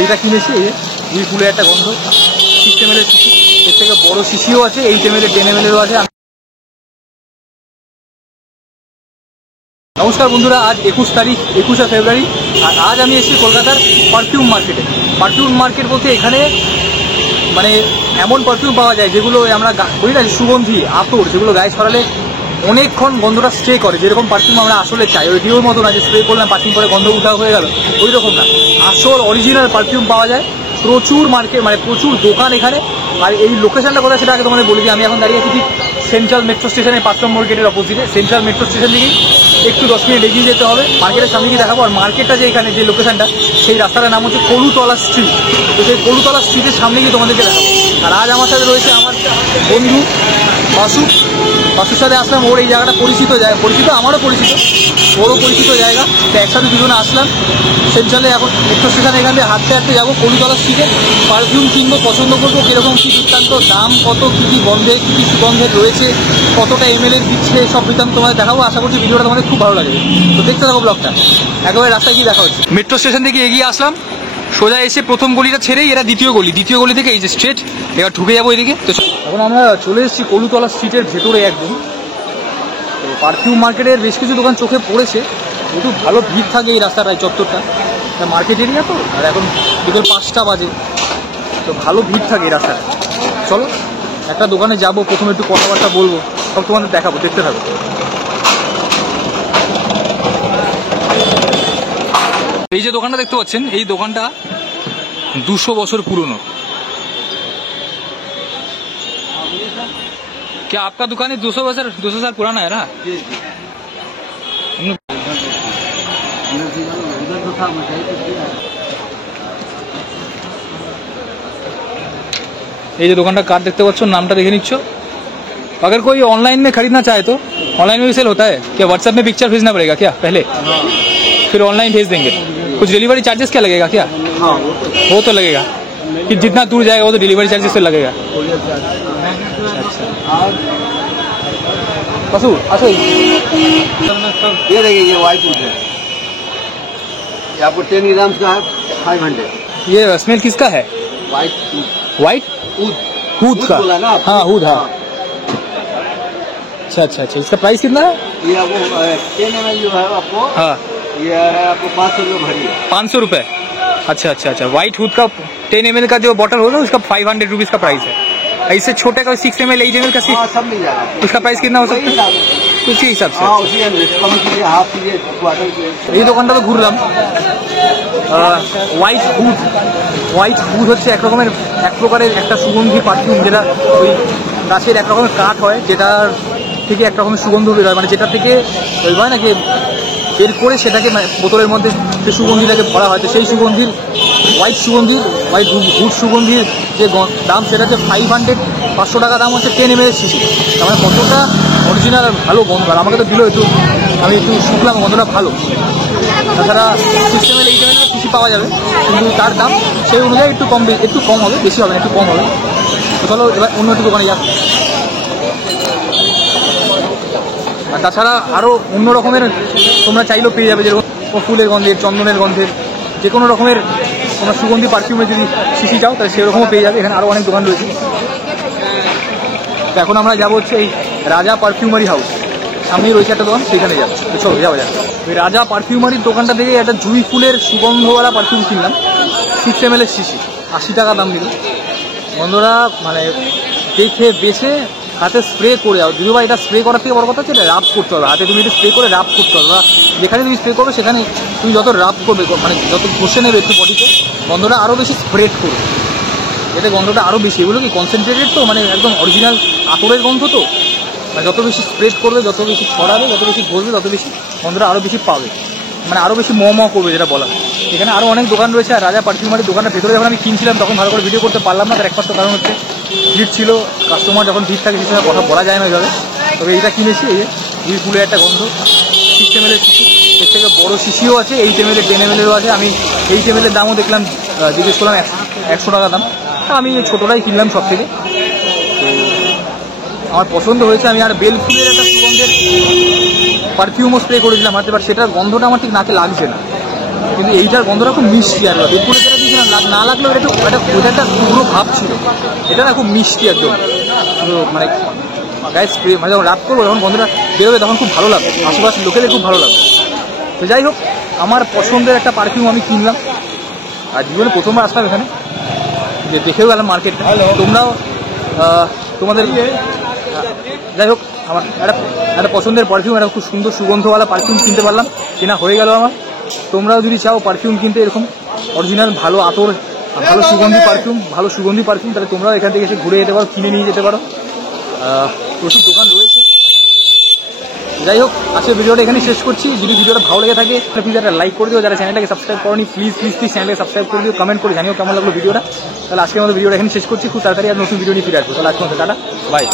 এইটা কিনেছি, এই ফুলের একটা গন্ধ, 6 ml শিশি, এর থেকে বড় শিশিও আছে, 8 ml 10 ml আছে। নমস্কার বন্ধুরা, আজ 21 তারিখ, 21শে ফেব্রুয়ারি। আর আজ আমি এসেছি কলকাতার পারফিউম মার্কেটে। পারফিউম মার্কেট বলতে এখানে মানে এমন পারফিউম পাওয়া যায় যেগুলো আমরা বলি না, সুগন্ধি আতর, যেগুলো গায়ে ছড়ালে অনেকক্ষণ গন্ধটা স্টে করে। যেরকম পারফিউম আমরা আসলে চাই, ওই ডিওর মতো না যে স্প্রে করলাম পারফিউম করে গন্ধ উঠা হয়ে গেল, ওই রকম না। আসল অরিজিনাল পারফিউম পাওয়া যায়। প্রচুর মার্কেট, মানে প্রচুর দোকান এখানে। আর এই লোকেশনটা কোথায় সেটা আগে তোমাদের বলি যে আমি এখন দাঁড়িয়ে আছি ঠিক সেন্ট্রাল মেট্রো স্টেশনের 5 নম্বর গেটের অপোজিটে। সেন্ট্রাল মেট্রো স্টেশন থেকেই একটু 10 মিনিট এগিয়ে যেতে হবে, মার্কেটের সামনে গিয়ে দেখাবো। আর মার্কেটটা যে এখানে যে লোকেশনটা, সেই রাস্তাটার নাম হচ্ছে কলুতলা স্ট্রিট। তো সেই কলুতলা স্ট্রিটের সামনে গিয়ে তোমাদেরকে দেখাবো। আর আজ আমার সাথে রয়েছে আমার বন্ধু বাসুর সাথে আসলাম। ওর এই জায়গাটা পরিচিত, আমারও পরিচিত, ওরও পরিচিত জায়গা। তো একসাথে দুজনে আসলাম সেন্ট্রালে। এখন মেট্রো স্টেশনে এখান থেকে হাঁটতে হাঁটতে যাবো কলুতলা স্ট্রিটে। পারফিউম কিনবো, পছন্দ করবো, কীরকম কী বৃত্তান্ত, দাম কত, কী কী গন্ধে, কী কী সুগন্ধের রয়েছে, কতটা ml দিচ্ছে, সব বৃত্তান্ত তোমাদের দেখাবো। আশা করছি ভিডিওটা তোমাদের খুব ভালো লাগবে। তো দেখতে থাকো ব্লগটা। একেবারে রাস্তায় গিয়ে দেখা হচ্ছে। মেট্রো স্টেশন থেকে এগিয়ে আসলাম, সোজা এসে প্রথম গলিটা ছেড়েই এরা দ্বিতীয় গলি থেকে এই যে স্ট্রেট এবার ঢুকে যাবো এদিকে। তো এখন আমরা চলে এসেছি কলুতলা স্ট্রিটের ভেতরে একদম। তো পারফিউম মার্কেটের বেশ কিছু দোকান চোখে পড়েছে, একটু ভালো ভিড় থাকে এই রাস্তাটায়, চত্বরটা মার্কেট এরিয়া তো। আর এখন বিকেল 5টা বাজে, তো ভালো ভিড় থাকে এই রাস্তাটা। চলো একটা দোকানে যাবো, প্রথমে একটু কথাবার্তা বলবো, সব তোমাদের দেখাবো, দেখতে থাকো। এই যে দোকানটা দেখতে পাচ্ছেন, এই দোকানটা 200 বছর পুরনো। क्या आपका दुकान है 200 साल पुराना है ना? ये जो दुकान का कार्ड देखते हो, नाम टा देखे निच्छ। अगर कोई ऑनलाइन में खरीदना चाहे तो ऑनलाइन में भी सेल होता है क्या? व्हाट्सएप में पिक्चर भेजना पड़ेगा क्या पहले, फिर ऑनलाइन भेज देंगे? कुछ डिलीवरी चार्जेस क्या लगेगा क्या? हाँ, वो तो लगेगा कि जितना दूर जाएगा वो तो डिलीवरी चार्जेस तो लगेगा। बसु असो ये देखिए, ये वाइट वुड है, ये आपको 10 ग्राम का है, 500। ये स्मेल किसका है? वाइट हूद का? हाँ, हूद। हाँ, अच्छा, इसका प्राइस कितना है? ये आपको 10 ml जो है आपको, हाँ, ये है आपको 500 रुपये भरी है। 500 रुपये? अच्छा। वाइट हूद का 10 ml का जो बॉटल होगा उसका 500 रुपीज़ का प्राइस है। इससे छोटे का 6 ml 8 ml का सब मिल जाएगा। उसका प्राइस कितना हो सकता है उसी हिसाब से? हाँ, उसी कम कीजिए, हाफ कीजिए, क्वार्टर कीजिए। এই দোকানটা তো ঘুরলাম। হোয়াইট হুড হচ্ছে এক প্রকারের একটা সুগন্ধি পারফিউম, যেটা ওই গাছের এক রকমের কাঠ হয়, যেটার থেকে এক রকমের সুগন্ধ বের হয়, মানে যেটা থেকে ওই হয় না কি বের করে সেটাকে বোতলের মধ্যে যে সুগন্ধিটাকে ভরা হয়। তো সেই সুগন্ধির হোয়াইট হুড সুগন্ধির যে দাম, সেটা হচ্ছে 500 টাকা দাম হচ্ছে 10 ml শিশি। তার মানে কতটা অরিজিনাল ভালো গন্ধ। আর আমাকে তো দিল একটু, আমি একটু শুকলাম, গন্ধটা ভালো। তাছাড়া 6 ml 8 ml শিশি পাওয়া যাবে, কিন্তু তার দাম সেই অনুযায়ী একটু কম হবে, বেশি হবে না, একটু কম হবে। তো চলো এবার অন্য একটু দোকানে যাক। আর তাছাড়া আরও অন্য রকমের তোমরা চাইলেও পেয়ে যাবে, যেরকম ফুলের গন্ধের, চন্দনের গন্ধের, যে কোনো রকমের তোমরা সুগন্ধি পারফিউমে যদি শিশি চাও তাহলে সেরকমও পেয়ে যাবে। এখানে আরও অনেক দোকান রয়েছে। তো এখন আমরা যাবো হচ্ছে এই রাজা পারফিউমারি হাউস, সামনেই রয়েছে একটা দোকান, সেখানে যাবো। তো চলো যাওয়া যাক। ওই রাজা পারফিউমারির দোকানটা থেকে একটা জুঁই ফুলের সুগন্ধওয়ালা পারফিউম কিনলাম, 6 ml শিশি, 80 টাকা দাম দিল। বন্ধুরা মানে দেখে বেছে হাতে স্প্রে করে যাও। যদিও বা এটা স্প্রে করার থেকে বড় কথা হচ্ছে এটা রাব করতে হবে হাতে। তুমি এটা স্প্রে করে রাব করতে হবে, বা যেখানে তুমি স্প্রে করবে সেখানে তুমি যত রাব করবে, মানে যত ঘষে নেবে একটু বডিতে, গন্ধটা আরও বেশি স্প্রেড করবে, এতে গন্ধটা আরও বেশি। এগুলো কি কনসেন্ট্রেটেড তো, মানে একদম অরিজিনাল আতরের গন্ধ তো, মানে যত বেশি স্প্রেড করবে, যত বেশি ছড়াবে, যত বেশি ঘষবে, তত বেশি গন্ধটা আরও বেশি পাবে, মানে আরও বেশি ম করবে, যেটা বলা হয়। এখানে আরও অনেক দোকান রয়েছে। আর রাজা পারফিউমারির দোকানের ভেতরে যখন আমি কিনছিলাম তখন ভালো করে ভিডিও করতে পারলাম না, তার একমাত্র কারণ হচ্ছে ভিড় ছিল। কাস্টমার যখন ভিড় থাকে সেই সময় কথা বলা যায় না ওইভাবে। তবে এইটা কিনেছি, এই যে ফুলের একটা গন্ধ, 6 ml শিশি, এর থেকে বড় শিশিও আছে, 8 ml 10 ml আছে। আমি 8 ml দামও দেখলাম, জিজ্ঞেস করলাম 100 টাকা দাম। আমি ছোটোটাই কিনলাম সব থেকে, আমার পছন্দ হয়েছে। আমি আর বেল ফুলের একটা সুগন্ধের পারফিউমও স্প্রে করেছিলাম হাতে, বাট সেটার গন্ধটা আমার ঠিক নাকে লাগছে না। কিন্তু এইটার গন্ধটা খুব মিষ্টি আর দুপুরে যেটা দিয়েছিলাম না লাগলেও এটা ওটা একটা পুরো ভাব ছিল। এটা না খুব মিষ্টি একদম, মানে গায়ে স্প্রে, মানে যখন রাত করবো যখন গন্ধটা বেরোবে তখন খুব ভালো লাগবে, আশেপাশের লোকেদের খুব ভালো লাগবে। তো যাই হোক, আমার পছন্দের একটা পারফিউম আমি কিনলাম, আর জীবনে প্রথমবার আসলাম এখানে, যে দেখেও গেলাম মার্কেটটা। তোমরাও তোমাদের, যাই হোক, আমার একটা পছন্দের পারফিউম, একটা খুব সুন্দর সুগন্ধওয়ালা পারফিউম কিনতে পারলাম, কেনা হয়ে গেল আমার। তোমরাও যদি চাও পারফিউম কিনতে, এরকম অরিজিনাল ভালো আতর, ভালো সুগন্ধি পারফিউম, তাহলে তোমরাও এখান থেকে এসে ঘুরে যেতে পারো, কিনে নিয়ে যেতে পারো। প্রচুর দোকান রয়েছে। যাই হোক, আজকের ভিডিওটা এখানে শেষ করছি। যদি ভিডিওটা ভালো লেগে থাকে প্লিজ একটা লাইক করে দিও, যারা চ্যানেলটাকে সাবস্ক্রাইব করনি প্লিজ চ্যানেলকে সাবস্ক্রাইব করে দিও, কমেন্ট করে জানিও কেমন লাগলো ভিডিওটা। তাহলে আজকের মতো ভিডিওটা এখানে শেষ করছি, খুব তাড়াতাড়ি আর নতুন ভিডিও নিয়ে ফিরে আসবো। তাহলে আজকের মতো টাটা, বাই।